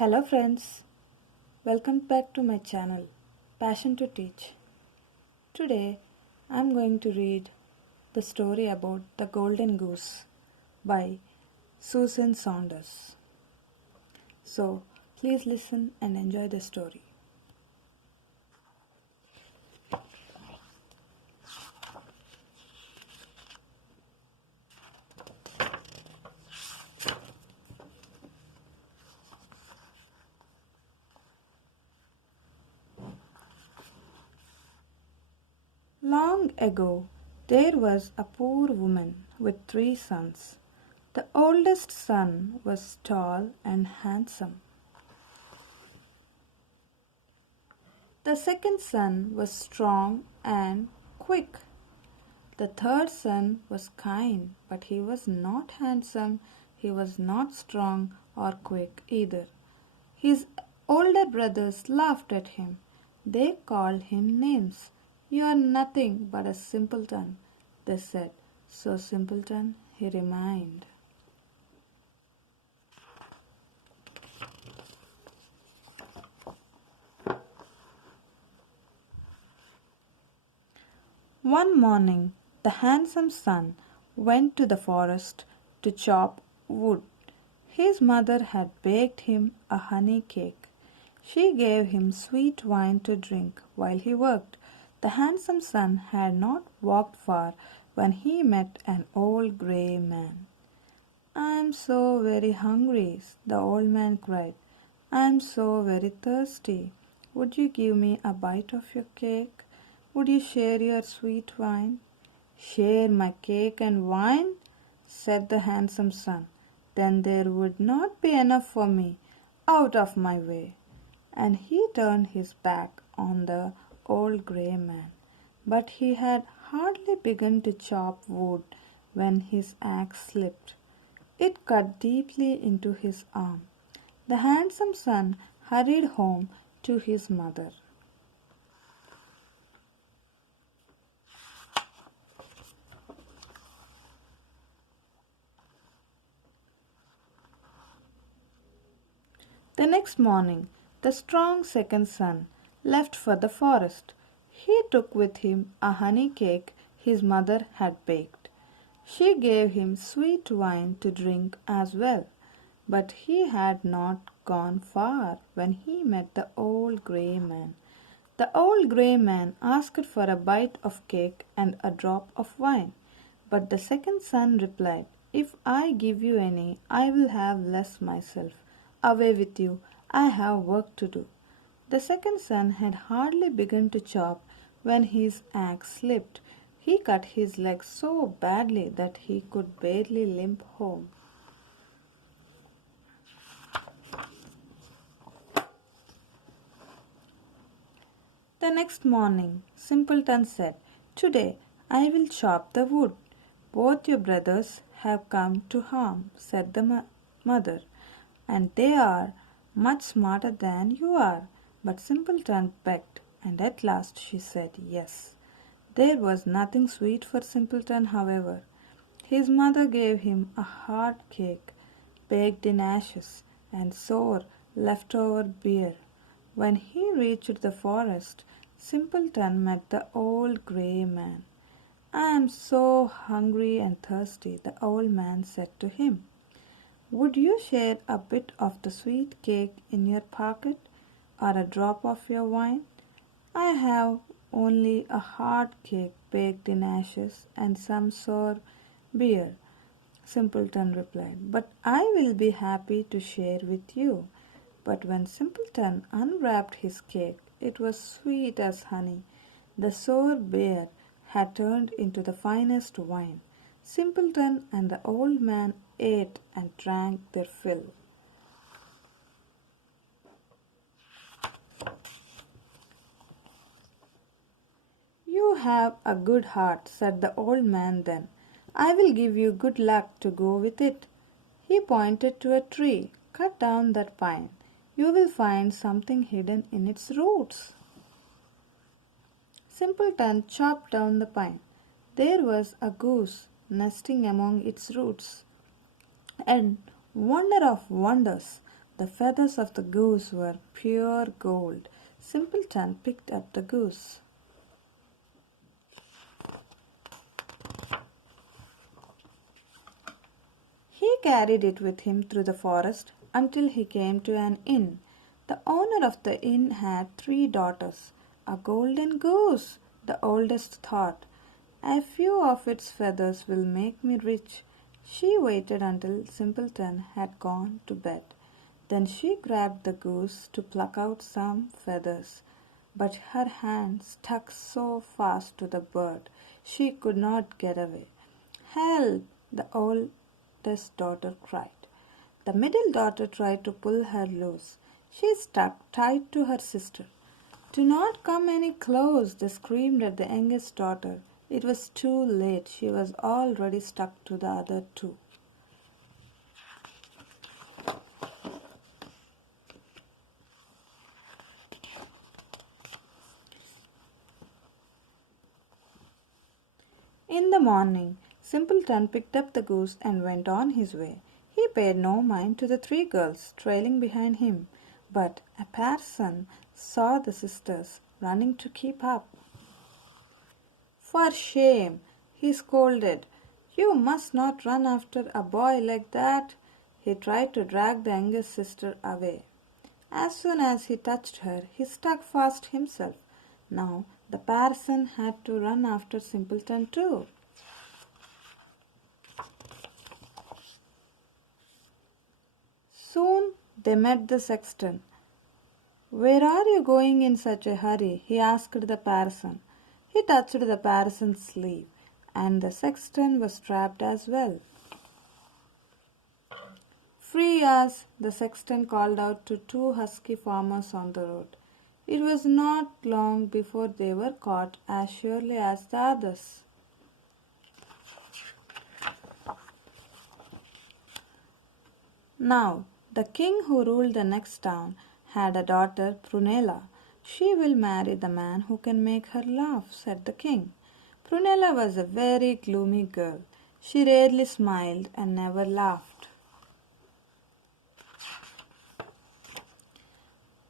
Hello friends, welcome back to my channel Passion to Teach. Today I am going to read the story about the Golden Goose by Susan Saunders. So please listen and enjoy the story. Long ago, there was a poor woman with 3 sons. The oldest son was tall and handsome. The second son was strong and quick. The third son was kind, but he was not handsome, he was not strong or quick either. His older brothers laughed at him. They called him names. "You are nothing but a simpleton," they said. So simpleton he remained. One morning, the handsome son went to the forest to chop wood. His mother had baked him a honey cake. She gave him sweet wine to drink while he worked. The handsome son had not walked far when he met an old grey man. "I am so very hungry," the old man cried. "I am so very thirsty. Would you give me a bite of your cake? Would you share your sweet wine?" "Share my cake and wine?" said the handsome son. "Then there would not be enough for me. Out of my way." And he turned his back on the old grey man. But he had hardly begun to chop wood when his axe slipped. It cut deeply into his arm. The handsome son hurried home to his mother. The next morning, the strong second son left for the forest. He took with him a honey cake his mother had baked. She gave him sweet wine to drink as well. But he had not gone far when he met the old grey man. The old grey man asked for a bite of cake and a drop of wine. But the second son replied, "If I give you any, I will have less myself. Away with you, I have work to do." The second son had hardly begun to chop when his axe slipped. He cut his leg so badly that he could barely limp home. The next morning, Simpleton said, "Today I will chop the wood." "Both your brothers have come to harm," said the mother, "and they are much smarter than you are." But Simpleton begged, and at last she said yes. There was nothing sweet for Simpleton, however. His mother gave him a hard cake, baked in ashes, and sour leftover beer. When he reached the forest, Simpleton met the old grey man. "I am so hungry and thirsty," the old man said to him. "Would you share a bit of the sweet cake in your pocket, or a drop of your wine?" "I have only a hard cake baked in ashes and some sour beer," Simpleton replied, "but I will be happy to share with you." But when Simpleton unwrapped his cake, it was sweet as honey. The sour beer had turned into the finest wine. Simpleton and the old man ate and drank their fill. "You have a good heart," said the old man then. "I will give you good luck to go with it." He pointed to a tree. "Cut down that pine. You will find something hidden in its roots." Simpleton chopped down the pine. There was a goose nesting among its roots. And wonder of wonders! The feathers of the goose were pure gold. Simpleton picked up the goose. He carried it with him through the forest until he came to an inn. The owner of the inn had 3 daughters. A golden goose, the oldest thought. A few of its feathers will make me rich. She waited until Simpleton had gone to bed. Then she grabbed the goose to pluck out some feathers. But her hand stuck so fast to the bird she could not get away. Help! The oldest daughter cried. The middle daughter tried to pull her loose. She stuck tight to her sister. Do not come any close, they screamed at the youngest daughter. It was too late. She was already stuck to the other 2. In the morning, Simpleton picked up the goose and went on his way. He paid no mind to the 3 girls trailing behind him, but a parson saw the sisters running to keep up. For shame, he scolded. You must not run after a boy like that. He tried to drag the youngest sister away. As soon as he touched her, he stuck fast himself. Now the parson had to run after Simpleton too. Soon they met the sexton. Where are you going in such a hurry? He asked the parson. He touched the parson's sleeve, and the sexton was trapped as well. Free us, the sexton called out to 2 husky farmers on the road. It was not long before they were caught as surely as the others. Now, the king who ruled the next town had a daughter, Prunella. She will marry the man who can make her laugh, said the king. Prunella was a very gloomy girl. She rarely smiled and never laughed.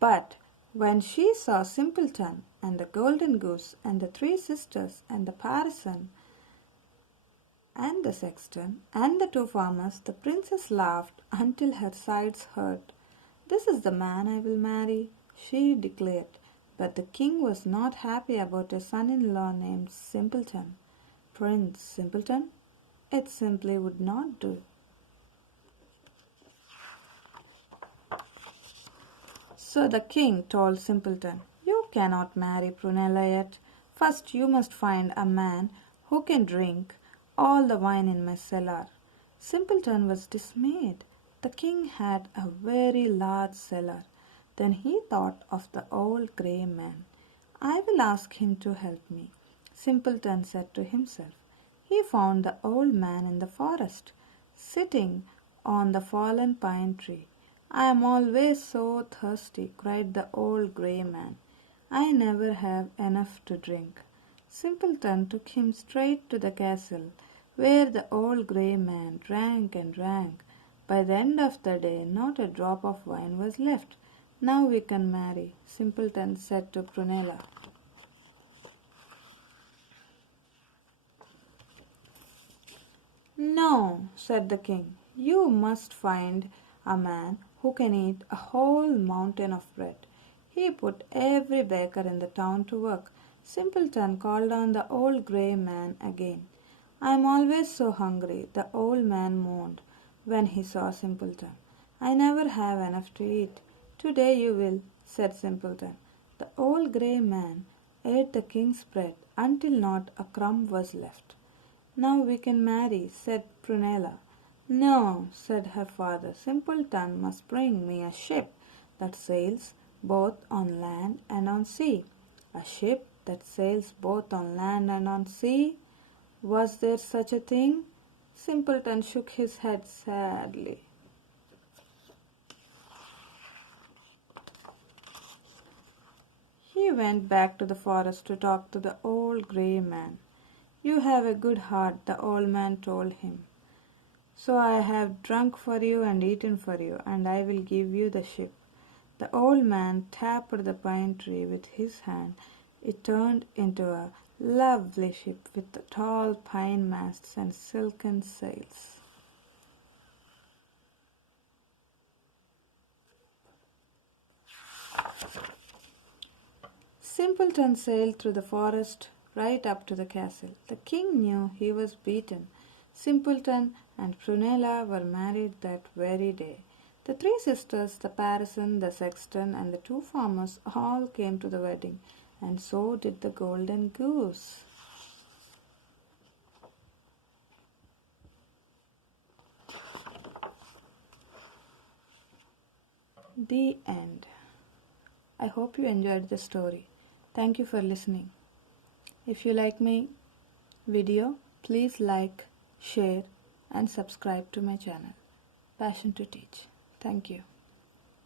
But when she saw Simpleton and the golden goose and the 3 sisters and the parson and the sexton and the 2 farmers, the princess laughed until her sides hurt. This is the man I will marry, she declared. But the king was not happy about a son-in-law named Simpleton. Prince Simpleton? It simply would not do. So the king told Simpleton, You cannot marry Prunella yet. First you must find a man who can drink all the wine in my cellar. Simpleton was dismayed. The king had a very large cellar. Then he thought of the old grey man. I will ask him to help me, Simpleton said to himself. He found the old man in the forest, sitting on the fallen pine tree. I am always so thirsty, cried the old grey man. I never have enough to drink. Simpleton took him straight to the castle, where the old grey man drank and drank. By the end of the day, not a drop of wine was left. Now we can marry, Simpleton said to Prunella. No, said the king. You must find a man who can eat a whole mountain of bread. He put every baker in the town to work. Simpleton called on the old grey man again. I am always so hungry, the old man moaned when he saw Simpleton. I never have enough to eat. Today you will, said Simpleton. The old grey man ate the king's bread until not a crumb was left. Now we can marry, said Prunella. No, said her father. Simpleton must bring me a ship that sails both on land and on sea. A ship that sails both on land and on sea? Was there such a thing? Simpleton shook his head sadly. He went back to the forest to talk to the old grey man. You have a good heart, the old man told him. So I have drunk for you and eaten for you, and I will give you the ship. The old man tapped the pine tree with his hand. It turned into a lovely ship with tall pine masts and silken sails. Simpleton sailed through the forest right up to the castle. The king knew he was beaten. Simpleton and Prunella were married that very day. The three sisters, the parson, the sexton, and the two farmers all came to the wedding, and so did the Golden Goose. The end. I hope you enjoyed the story. Thank you for listening. If you like my video, please like, share, and subscribe to my channel. Passion to Teach. Thank you.